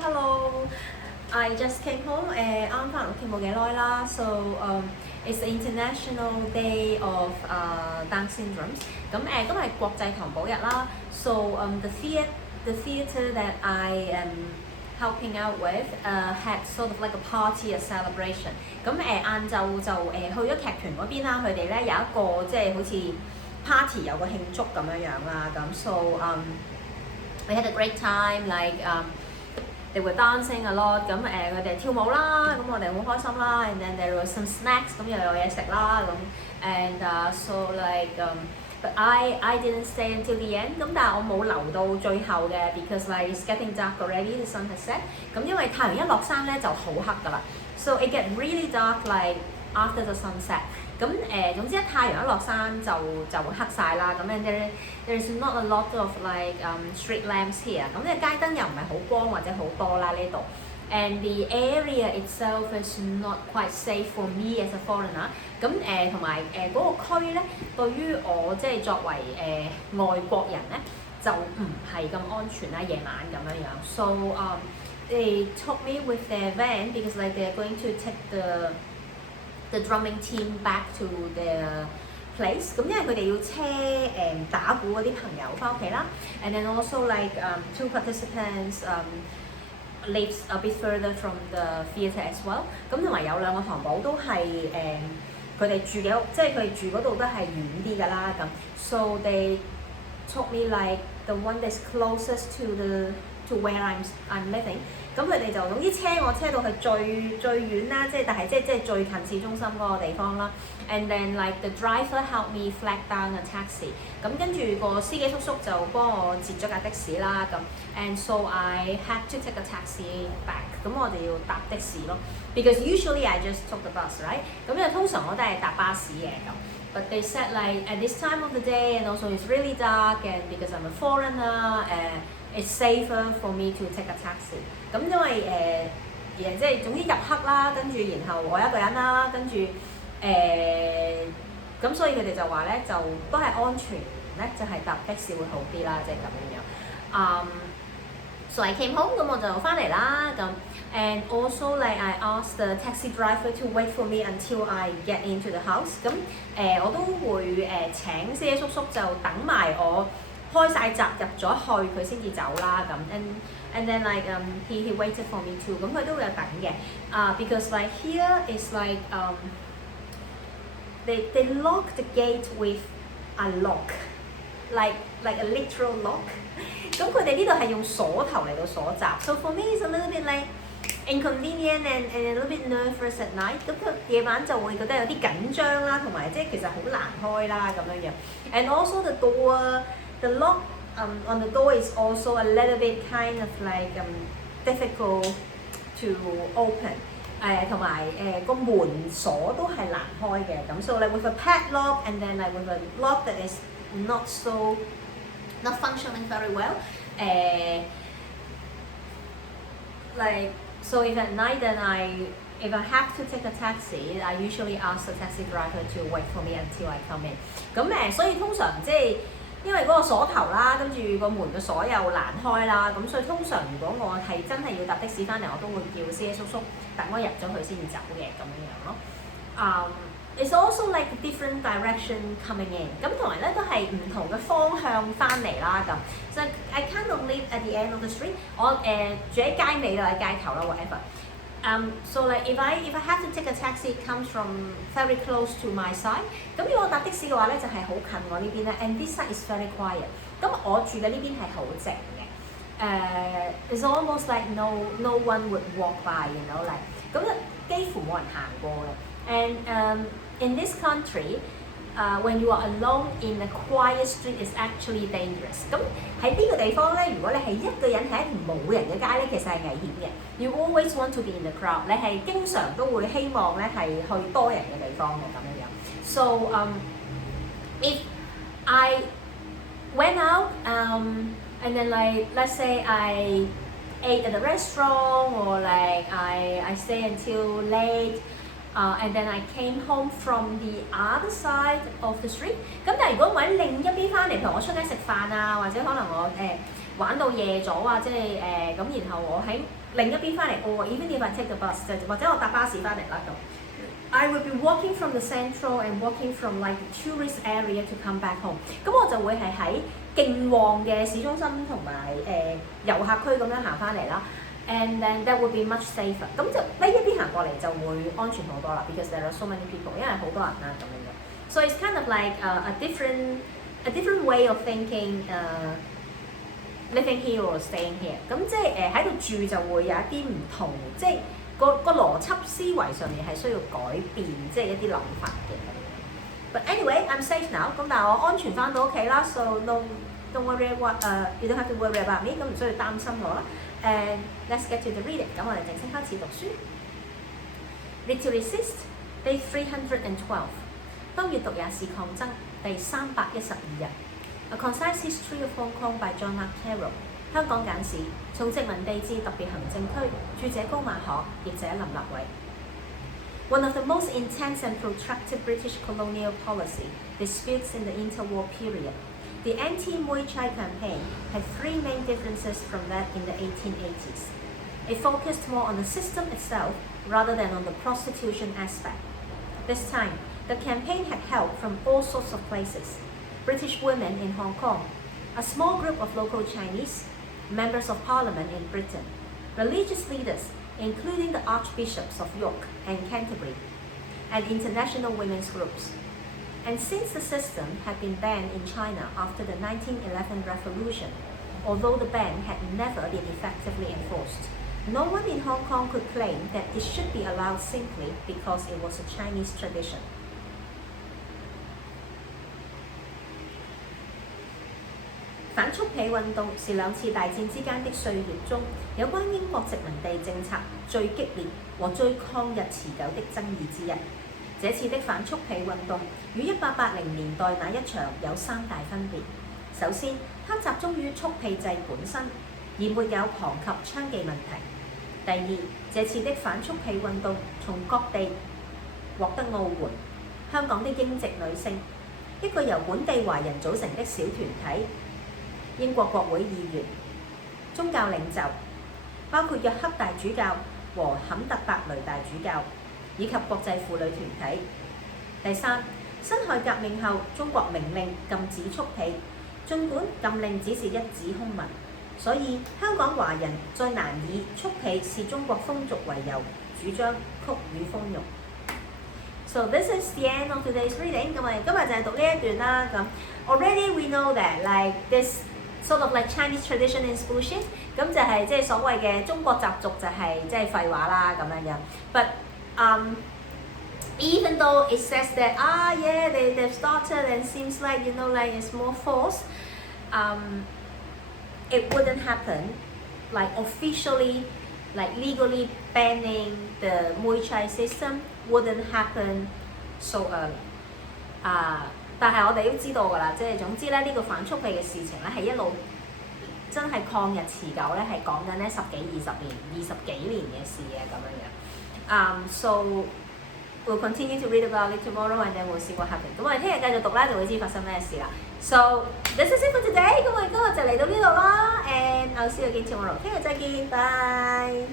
hello. I just came home 啱翻屋企冇幾耐啦 ，so it's the International Day of Down syndromes。咁今日國際糖寶日啦 ，so the theatre that I am helping out with had sort of like a party, a celebration。咁晏晝就去咗劇團嗰邊啦，佢哋咧有一個即係好似 party 有個慶祝咁樣啦，咁 so we had a great time they were dancing a lot 咁佢哋跳舞啦，咁我哋好開心啦 ，and then there was some snacks 咁又有嘢食啦咁 and so but I didn't stay until the end 咁但係我冇留到最後嘅 because it's getting dark already the sun has set 咁因為太陽一落山咧就好黑㗎啦 so it get really dark after the sunset 咁總之太陽一落山就會黑晒啦咁 and there's not a lot of street lamps here 咁呢個街燈又唔係好光或者好多啦呢度 and the area itself is not quite safe for me as a foreigner 咁同埋嗰個區咧對於我即係作為外國人咧就唔係咁安全啦夜晚咁樣 so they took me with their van because they're going to take the drumming team back to their place 咁因為佢哋要車打鼓嗰啲朋友翻屋企啦 and then also two participants lives a bit further from the theatre as well 咁同埋有兩個堂寶都係佢哋住嘅屋即係佢哋住嗰度都係遠啲㗎啦咁 so they took me the one that's closest to where I'm living 咁佢哋就總之車我車到去最遠啦，但係即係最近市中心嗰個地方啦。And then the driver helped me flag down a taxi。咁跟住個司機叔叔就幫我截咗架的士啦咁。And so I had to take a taxi back。咁我哋要搭的士咯。Because usually I just took the bus, right？ 咁因為通常我都係搭巴士嘅咁。But they said at this time of the day and also it's really dark and because I'm a foreigner it's safer for me to take a taxi 咁因為即係總之入黑啦，跟住然後我一個人啦，跟住咁所以佢哋就話咧就都係安全咧，就係搭的士會好啲啦，即係咁樣。So I came home 咁我就翻嚟啦咁 ，and also I asked the taxi driver to wait for me until I get into the house 咁我都會請司機叔叔就等埋我。開晒閘入咗去佢先至走啦咁 and then he waited for me too 咁佢都會有等嘅because here is they lock the gate with a lock like a literal lock 咁佢哋呢度係用鎖頭嚟到鎖閘 so for me it's a little bit inconvenient and a little bit nervous at night 咁佢夜晚就會覺得有啲緊張啦同埋即係其實好難開啦咁樣 and also the lock on the door is also a little bit kind of difficult to open 同埋個門鎖都係難開嘅咁 so with a padlock and then with a lock that is not functioning very well so if at night then if I have to take a taxi I usually ask the taxi driver to wait for me until I come in 咁所以通常即係因為嗰個鎖頭啦，跟住個門嘅鎖又難開啦，咁所以通常如果我係真係要搭的士翻嚟，我都會叫司機叔叔等我入咗去先至走嘅咁樣咯。It's also different direction coming in， 咁同埋咧都係唔同嘅方向翻嚟啦咁。So I kind of live at the end of the street， 我住喺街尾啦，喺街頭啦 whatever。So if I have to take a taxi, it comes from very close to my side。咁如果我搭的士嘅話咧，就係好近我呢邊咧。And this side is very quiet。咁我住嘅呢邊係好靜嘅。It's almost no one would walk by， 咁幾乎冇人行過嘅。And in this country。when you are alone in a quiet street is actually dangerous。咁喺呢個地方咧，如果你係一個人喺一條冇人嘅街咧，其實係危險嘅。You always want to be in the crowd。你係經常都會希望咧係去多人嘅地方嘅咁樣樣。So if I went out and then let's say I ate at a restaurant or I stay until late。and then I came home from the other side of the street。咁但係如果我喺另一邊翻嚟，譬如我出街食飯啊，或者可能我玩到夜咗啊，即係咁，然後我喺另一邊翻嚟，even if I take the bus 或者我搭巴士翻嚟啦咁。I would be walking from the central and walking from like the tourist area to come back home。咁我就會係喺勁旺嘅市中心同埋遊客區咁樣行翻嚟啦。And then that would be much safer。咁就呢一邊行過嚟就會安全好多啦，because there are so many people， 因為好多人啦咁樣樣。So it's kind of like a different way of thinking，living here or staying here。咁即係喺度住就會有一啲唔同，即係個邏輯思維上面係需要改變，即係一啲諗法嘅。But anyway, I'm safe now。咁但係我安全翻到屋企啦 ，so don't worry you don't have to worry about me。咁唔需要擔心我啦。And let's get to the reading。咁我哋正式開始讀書。Read to resist， Day 312。當閱讀也是抗爭，第312日。A Concise History of Hong Kong by John Carroll。香港簡史，從殖民地至特別行政區，著者高馬可，譯者林立偉。One of the most intense and protracted British colonial policy disputes in the interwar period, the anti-Muay Thai campaign had three main differences from that in the 1880s. It focused more on the system itself rather than on the prostitution aspect. This time, the campaign had help from all sorts of places. British women in Hong Kong, a small group of local Chinese, members of parliament in Britain, religious leaders, including the archbishops of York and Canterbury, and international women's groups. And since the system had been banned in China after the 1911 revolution, although the ban had never been effectively enforced, no one in Hong Kong could claim that it should be allowed simply because it was a Chinese tradition. 反蓄婢運動是兩次大戰之間的歲月中，有關英國殖民地政策最激烈和最抗日持久的爭議之一。這次的反蓄婢運動與1880年代那一場有三大分別。首先，它集中於蓄婢制本身，而沒有旁及娼妓問題。第二，這次的反蓄婢運動從各地獲得奧援。香港的英籍女性，一個由本地華人組成的小團體，英國國會議員、宗教領袖，包括約克大主教和坎特伯雷大主教，以及國際婦女團體。第三，辛亥革命後，中國明令禁止蓄婢，儘管禁令只是一紙空文，所以香港華人再難以蓄婢是中國風俗為由，主張曲與豐容。So this is the end of today's reading。咁我哋今日就係讀呢一段啦。咁 already we know that like this。sort of like Chinese tradition is bullshit， 咁就係即係所謂嘅中國習俗就係即係廢話啦咁樣樣。But even though it says that yeah they've started and seems like like it's more forced, it wouldn't happen like officially like legally banning the Muay Thai system wouldn't happen so early。但係我哋都知道㗎啦，即係總之咧，呢個反蓄婢嘅事情咧係一路真係抗日持久咧，係講緊咧10幾20年、20幾年嘅事嘅咁樣樣。So we'll continue to read about it tomorrow and then we'll see what happens。咁我哋聽日繼續讀啦，就會知發生咩事啦。So this is it for today。咁我哋今日就嚟到呢度啦，and I'll see you again tomorrow。聽日再見，bye。